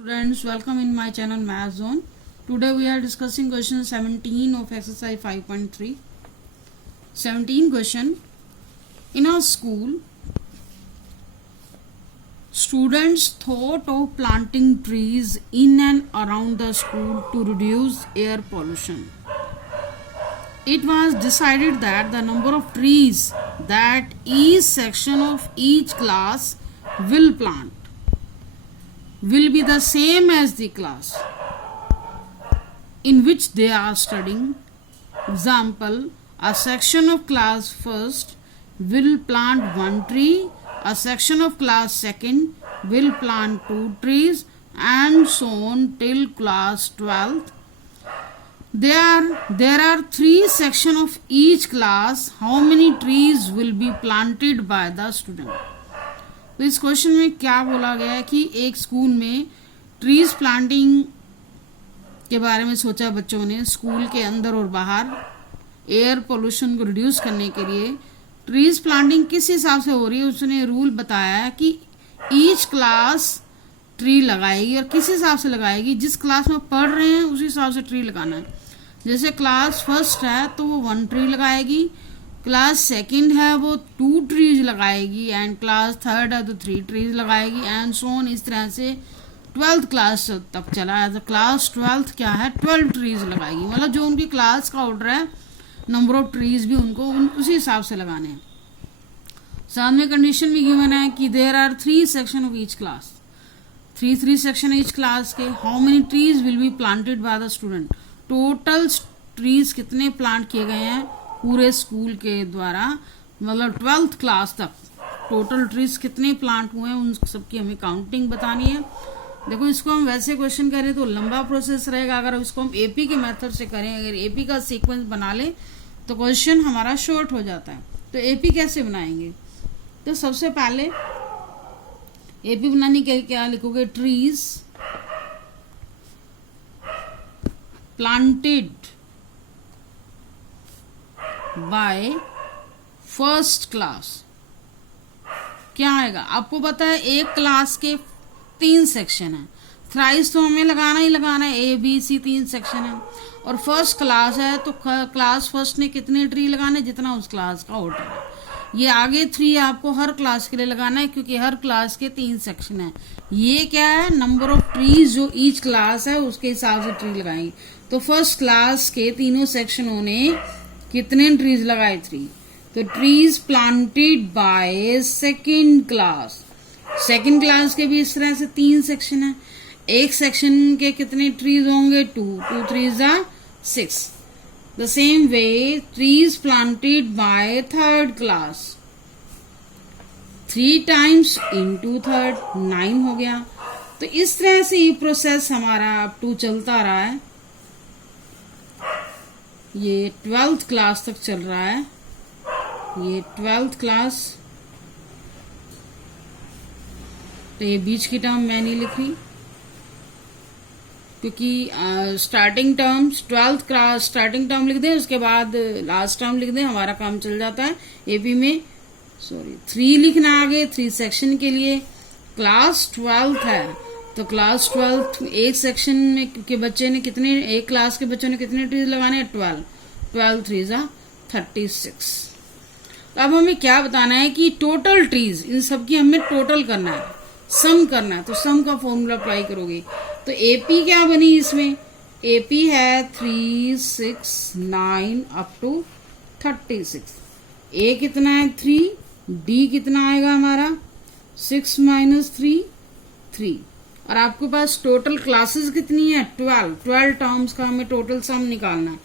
Students, welcome in my channel Math Zone. Today we are discussing question 17 of exercise 5.3. 17 question. In our school, students thought of planting trees in and around the school to reduce air pollution. It was decided that the number of trees that each section of each class will plant will be the same as the class in which they are studying. Example, a section of class first will plant 1 tree, a section of class second will plant 2 trees, and so on till class 12th. There are 3 sections of each class. How many trees will be planted by the student? तो इस question में क्या बोला गया है कि एक school में ट्रीज प्लांटिंग के बारे में सोचा बच्चों ने। स्कूल के अंदर और बाहर एयर पोल्यूशन को रिड्यूस करने के लिए ट्रीज प्लांटिंग किस हिसाब से हो रही है, उसने रूल बताया है कि ईच क्लास ट्री लगाएगी और किस हिसाब से लगाएगी, जिस क्लास में पढ़ रहे हैं उस हिसाब से ट्री लगाना है। जैसे क्लास फर्स्ट है तो वो 1 ट्री लगाएगी, क्लास सेकंड है वो 2 ट्रीज लगाएगी, एंड क्लास थर्ड है तो 3 ट्रीज लगाएगी, एंड सो ऑन। इस तरह से 12th क्लास तक चला है। तो क्लास 12th क्या है, 12 ट्रीज लगाएगी। मतलब जो उनकी क्लास का ऑर्डर है, नंबर ऑफ ट्रीज भी उनको उसी हिसाब से लगाने हैं। साथ में कंडीशन भी गिवन है कि there are 3 section of each class, 3 section each class के। How many trees will be planted by the student, total trees कितने प्लांट किए गए हैं पूरे स्कूल के द्वारा, मतलब 12th क्लास तक टोटल ट्रीज कितने प्लांट हुए हैं उन सबकी हमें काउंटिंग बतानी है। देखो, इसको हम वैसे क्वेश्चन करें तो लंबा प्रोसेस रहेगा। अगर इसको हम एपी के मेथड से करें, अगर एपी का सीक्वेंस बना ले तो क्वेश्चन हमारा शॉर्ट हो जाता है। तो एपी कैसे बनाएंगे, तो सबसे पहले एपी बनाने के लिए क्या लिखोगे, trees planted by first class. क्या आएगा, आपको पता है एक क्लास के 3 सेक्शन है, थ्राइस तो हमें लगाना ही लगाना है, ए बी सी 3 सेक्शन है, और फर्स्ट क्लास है तो क्लास फर्स्ट ने कितने ट्री लगाने, जितना उस क्लास का ऑर्डर है। ये आगे 3 आपको हर क्लास के लिए लगाना है क्योंकि हर क्लास के 3 सेक्शन है। ये क्या है, नंबर ऑफ ट्रीज जो ईच क्लास है उसके हिसाब से ट्री लगाएंगे। तो फर्स्ट क्लास के तीनों सेक्शनों ने कितने ट्रीज लगाए, 3। तो trees planted by second class, second class के भी इस तरह से 3 सेक्शन है। एक सेक्शन के कितने ट्रीज होंगे, 2 3 are 6। The same way trees planted by third class, 3 times into third 9 हो गया। तो इस तरह से ये प्रोसेस हमारा अप टू चलता रहा है। ये 12th क्लास तक चल रहा है। ये 12th क्लास, तो ये बीच की टर्म मैं नहीं लिख रही क्योंकि starting terms 12th class starting term लिख दें, उसके बाद लास्ट टर्म लिख दें, हमारा काम चल जाता है। एपी में 3 लिखना आगे, 3 सेक्शन के लिए। क्लास 12th है तो क्लास 12th एक सेक्शन में के बच्चे ने कितने, एक क्लास के बच्चों ने कितने ट्रीज लगाने हैं, 12 3 are 36। तो अब हमें क्या बताना है कि टोटल ट्रीज, इन सबकी हमें टोटल करना है, सम करना है। तो सम का फॉर्मूला अप्लाई करोगे तो एपी क्या बनी इसमें, एपी है 3 6 9 अप टू 36। ए कितना है 3, डी कितना आएगा हमारा 6 - 3 3, और आपके पास टोटल क्लासेस कितनी है 12 टर्म्स का हमें टोटल सम निकालना है।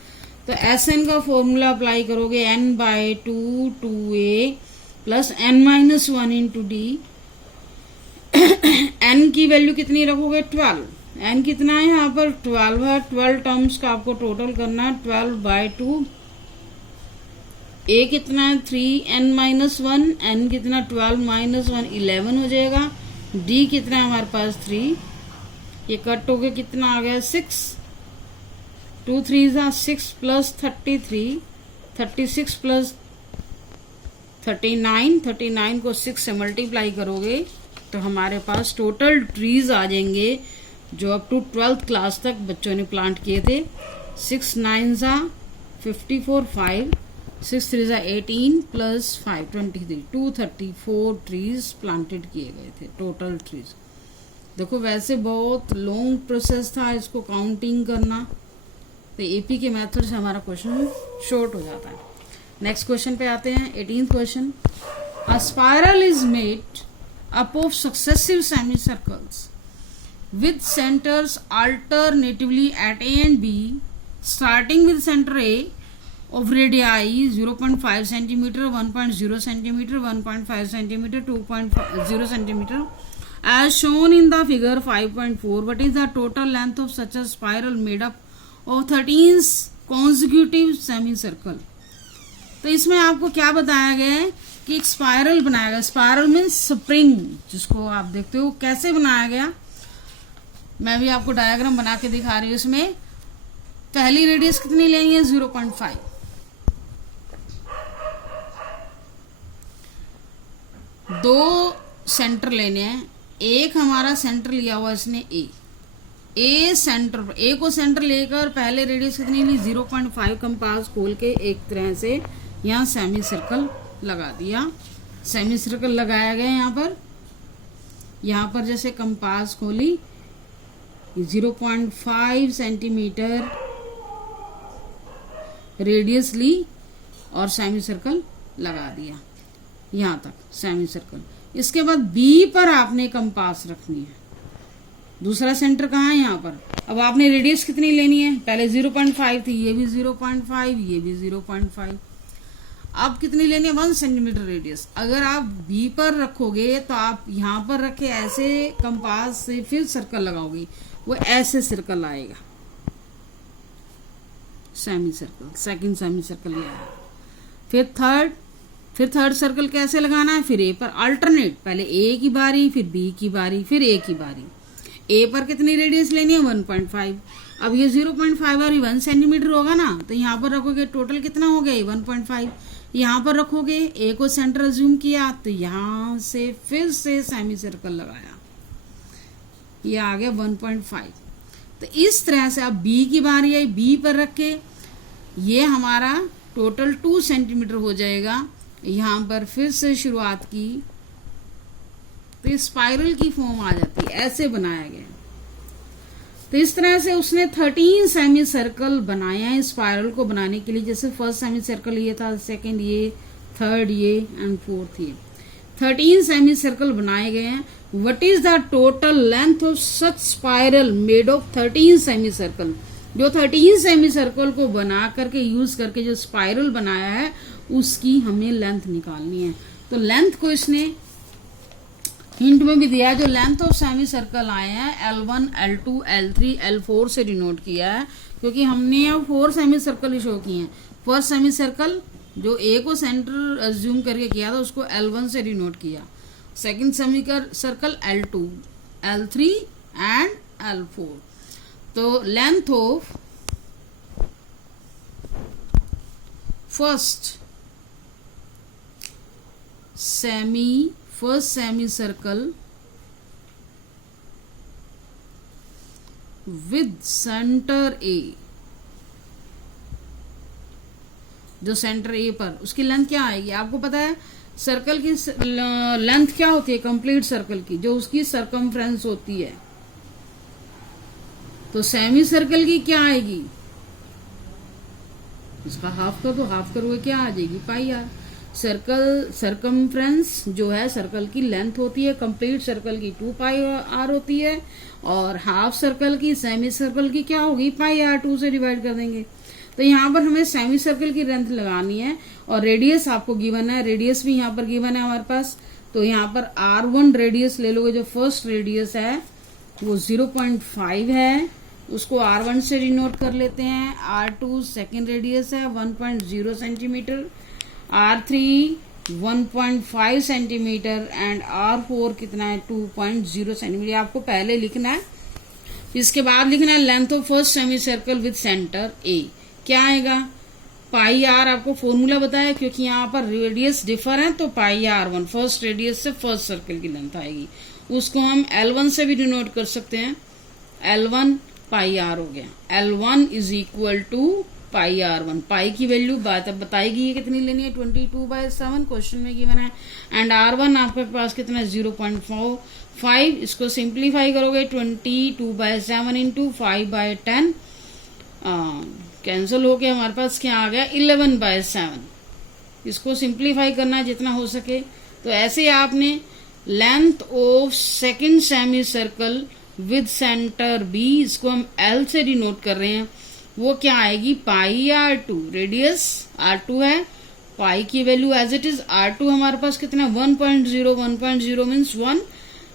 तो एस एन का फॉर्मूला अप्लाई करोगे, n/2 2a plus n-1 into D. n की वैल्यू कितनी रखोगे 12, n कितना है यहाँ पर 12 है। 12 टर्म्स का आपको टोटल करना है, 12/2। a कितना है 3, n-1, n कितना 12 - 1 11 हो जाएगा। d कितना है हमारे पास 3, ये कट हो गया, कितना आ गया 6, 2 3 are 6 प्लस 33 36 प्लस 39 को 6 से मल्टीप्लाई करोगे तो हमारे पास टोटल ट्रीज आ जाएंगे जो अप टू 12th क्लास तक बच्चों ने प्लांट किए थे। 6 9 54, 5 6 3 18 प्लस 5 23, 234 ट्रीज प्लांटेड किए गए थे टोटल ट्रीज। देखो वैसे बहुत लॉन्ग प्रोसेस था इसको काउंटिंग करना, तो एपी के मेथड से हमारा क्वेश्चन शॉर्ट हो जाता है। नेक्स्ट क्वेश्चन पे आते हैं। 18th question, a spiral is made up of successive semi circles with centers alternatively at A and B, starting with center A of radii 0.5 cm, 1.0 cm, 1.5 cm, 2.0 cm, as shown in the figure 5.4. What is the total length of such a spiral made up of 13 consecutive semicircle? तो इसमें आपको क्या बताया गया है कि एक spiral बनाया गया। स्पाइरल मीन्स स्प्रिंग, जिसको आप देखते हो कैसे बनाया गया। मैं भी आपको डायग्राम बना के दिखा रही हूँ। इसमें पहली रेडियस कितनी लेंगे 0.5, दो सेंटर लेने हैं। एक हमारा सेंटर लिया हुआ इसने ए सेंटर, ए को सेंटर लेकर पहले रेडियस कितनी ली 0.5, कंपास खोल के एक तरह से यहाँ सेमी सर्कल लगा दिया। सेमी सर्कल लगाया गया यहाँ पर जैसे कंपास खोली 0.5 सेंटीमीटर रेडियस ली और सेमी सर्कल लगा दिया यहाँ तक सेमी सर्कल। इसके बाद बी पर आपने कंपास रखनी है। दूसरा सेंटर कहाँ है यहाँ पर। अब आपने रेडियस कितनी लेनी है, पहले 0.5 थी, ये भी 0.5, ये भी 0.5। अब कितनी लेनी है 1 सेंटीमीटर रेडियस। अगर आप बी पर रखोगे तो आप यहाँ पर रखे ऐसे कंपास से फिर सर्कल लगाओगे, वो ऐसे सर्कल आएगा semi circle, second semi circle ये आएगा। फिर थर्ड सर्कल कैसे लगाना है, फिर ए पर अल्टरनेट, पहले ए की बारी, फिर बी की बारी, फिर ए की बारी। ए पर कितनी रेडियस लेनी है 1.5। अब ये 0.5 और 1 सेंटीमीटर होगा ना, तो यहाँ पर रखोगे टोटल कितना हो गया 1.5। यहाँ पर रखोगे, ए को सेंटर अज्यूम किया तो यहाँ से फिर से सेमी सर्कल लगाया, ये आ गया 1.5। तो इस तरह से अब बी की बारी आई, बी पर रख के ये हमारा टोटल 2 सेंटीमीटर हो जाएगा। यहाँ पर फिर से शुरुआत की तो स्पाइरल की फॉर्म आ जाती है, ऐसे बनाया गया। तो इस तरह से उसने 13 सेमी सर्कल बनाया है स्पाइरल को बनाने के लिए। जैसे फर्स्ट सेमी सर्कल ये था, सेकंड ये, थर्ड ये एंड फोर्थ ये, 13 सेमी सर्कल बनाए गए हैं। What is the total length of such spiral made of 13 semi circle. जो 13 सेमी सर्कल को बना करके यूज करके जो स्पाइरल बनाया है उसकी हमें लेंथ निकालनी है। तो लेंथ को इसने हिंट में भी दिया है। जो लेंथ ऑफ सेमी सर्कल आए हैं L1, L2, L3, L4 से डिनोट किया है, क्योंकि हमने अब 4 सेमी सर्कल शो किए हैं। फर्स्ट सेमी सर्कल जो ए को सेंटर अज्यूम करके किया था उसको L1 से डिनोट किया। Second semi circle L2, L3 and L4। तो length of first semi circle with centre a, जो सेंटर ए पर उसकी लेंथ क्या आएगी आपको पता है। सर्कल की लेंथ क्या होती है कंप्लीट सर्कल की, जो उसकी सरकमफ्रेंस होती है। तो सेमी सर्कल की क्या आएगी, इसका हाफ कर दो, हाफ करोगे क्या आ जाएगी पाई आर। सर्कल सरकमफ्रेंस जो है सर्कल की लेंथ होती है, कंप्लीट सर्कल की 2 पाई आर होती है, और हाफ सर्कल की सेमी सर्कल की क्या होगी पाई आर, 2 से डिवाइड कर देंगे। तो यहाँ पर हमें सेमी सर्कल की लेंथ लगानी है और रेडियस आपको गिवन है, रेडियस भी यहाँ पर गिवन है हमारे पास। तो यहाँ पर R1 रेडियस ले लोगे, जो फर्स्ट रेडियस है वो 0.5 है, उसको R1 से डिनोट कर लेते हैं। R2 सेकेंड रेडियस है 1.0 centimetre, R3 1.5 centimetre and R4 कितना है 2.0 सेंटीमीटर। आपको पहले लिखना है, इसके बाद लिखना है length of first semi circle with centre a. क्या आएगा पाई आर, आपको फॉर्मूला बताया क्योंकि यहाँ पर रेडियस डिफर है, तो पाई R1 फर्स्ट रेडियस से फर्स्ट सर्कल की लेंथ आएगी। उसको हम L1 से भी डिनोट कर सकते हैं, L1 पाई आर हो गया। L1 is equal to pi R1। Pi की वैल्यू बात अब बताएगी ये कितनी लेनी है, 22/7 क्वेश्चन में गिवन है। एंड R1 आपके पास कितना है, 0.45। इसको सिंप्लीफाई करोगे 22/7 इंटू 5/10 कैंसिल होके हमारे पास क्या आ गया, 11/7। इसको सिंप्लीफाई करना है जितना हो सके। तो ऐसे आपने length of second semi circle with centre B, इसको हम L से डिनोट कर रहे हैं, वो क्या आएगी, पाई R2। रेडियस R2 है, पाई की value as it is R2 हमारे पास कितना, 1.0 1.0 means 1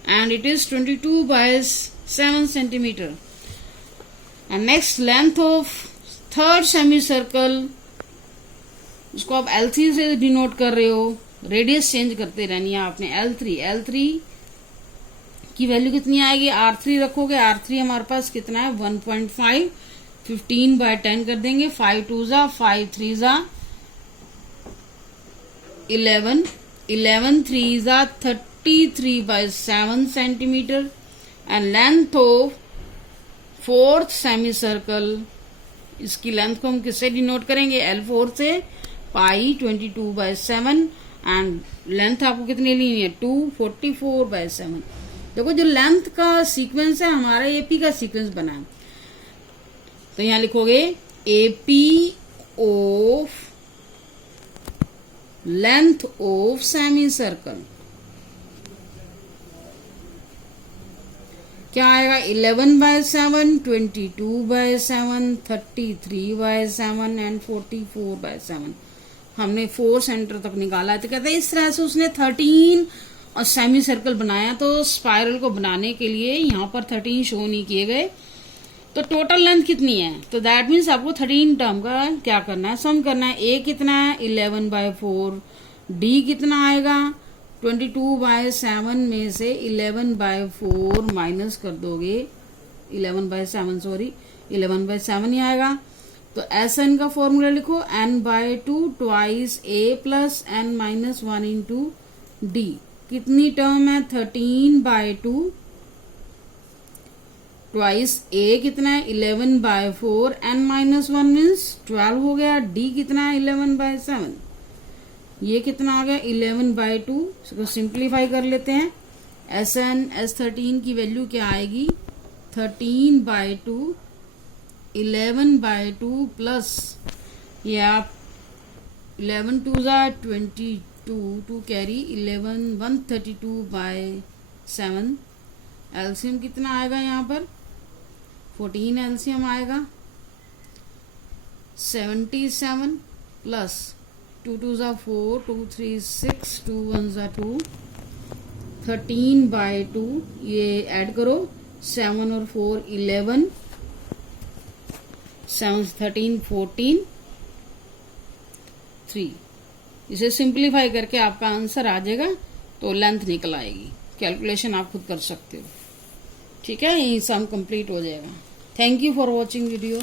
and it is 22/7 centimetre. And next length of third semi circle, उसको आप L3 से डिनोट कर रहे हो, रेडियस चेंज करते रहनी है आपने। L3 की वैल्यू कितनी आएगी, R3 रखोगे, R3 हमारे पास कितना है 1.5, 15/10 कर देंगे, 5 2 जा 5 3 जा 11, 11 3 जा 33/7 centimetre. And length of fourth semi circle, इसकी लेंथ को हम किससे डिनोट करेंगे, L4 से, पाई 22/7 एंड लेंथ आपको कितनी लेनी है, 244/7। देखो जो लेंथ का सीक्वेंस है हमारा एपी का सीक्वेंस बना है, तो यहां लिखोगे AP of length of semi circle क्या आएगा, 11/7, 22/7, 33/7 एंड 44/7। हमने 4 सेंटर तक निकाला है। तो कहते हैं इस तरह से उसने 13 और सेमी सर्कल बनाया। तो स्पाइरल को बनाने के लिए यहाँ पर 13 शो नहीं किए गए। तो टोटल लेंथ कितनी है, तो दैट मीन्स आपको 13 टर्म का क्या करना है, सम करना है। ए कितना है, 11/4, डी कितना आएगा, 22/7 में से 11/4 माइनस कर दोगे, 11/7 ही आएगा। तो SN का फॉर्मूला लिखो, n/2 twice A plus n-1 into D. कितनी टर्म है, 13/2 ट्वाइस A कितना है, 11/4, n-1 मीन्स 12 हो गया। डी कितना है, 11/7, ये कितना आ गया, 11/2। इसको सिंप्लीफाई कर लेते हैं। SN S13 की वैल्यू क्या आएगी, 13/2, 11/2 प्लस ये आप 11 2 जा 22, 2 कैरी 11, 132/7। एलसीएम कितना आएगा यहाँ पर, 14 एलसीएम आएगा, 77 प्लस 2 2 जा 4, 2 3 6, 2 1 जा 2, 13/2। ये ऐड करो, 7 और 4 11, 7 13 14 3। इसे सिंप्लीफाई करके आपका आंसर आ जाएगा। तो लेंथ निकल आएगी। कैलकुलेशन आप खुद कर सकते हो। ठीक है, यही सम कंप्लीट हो जाएगा। Thank you for watching video.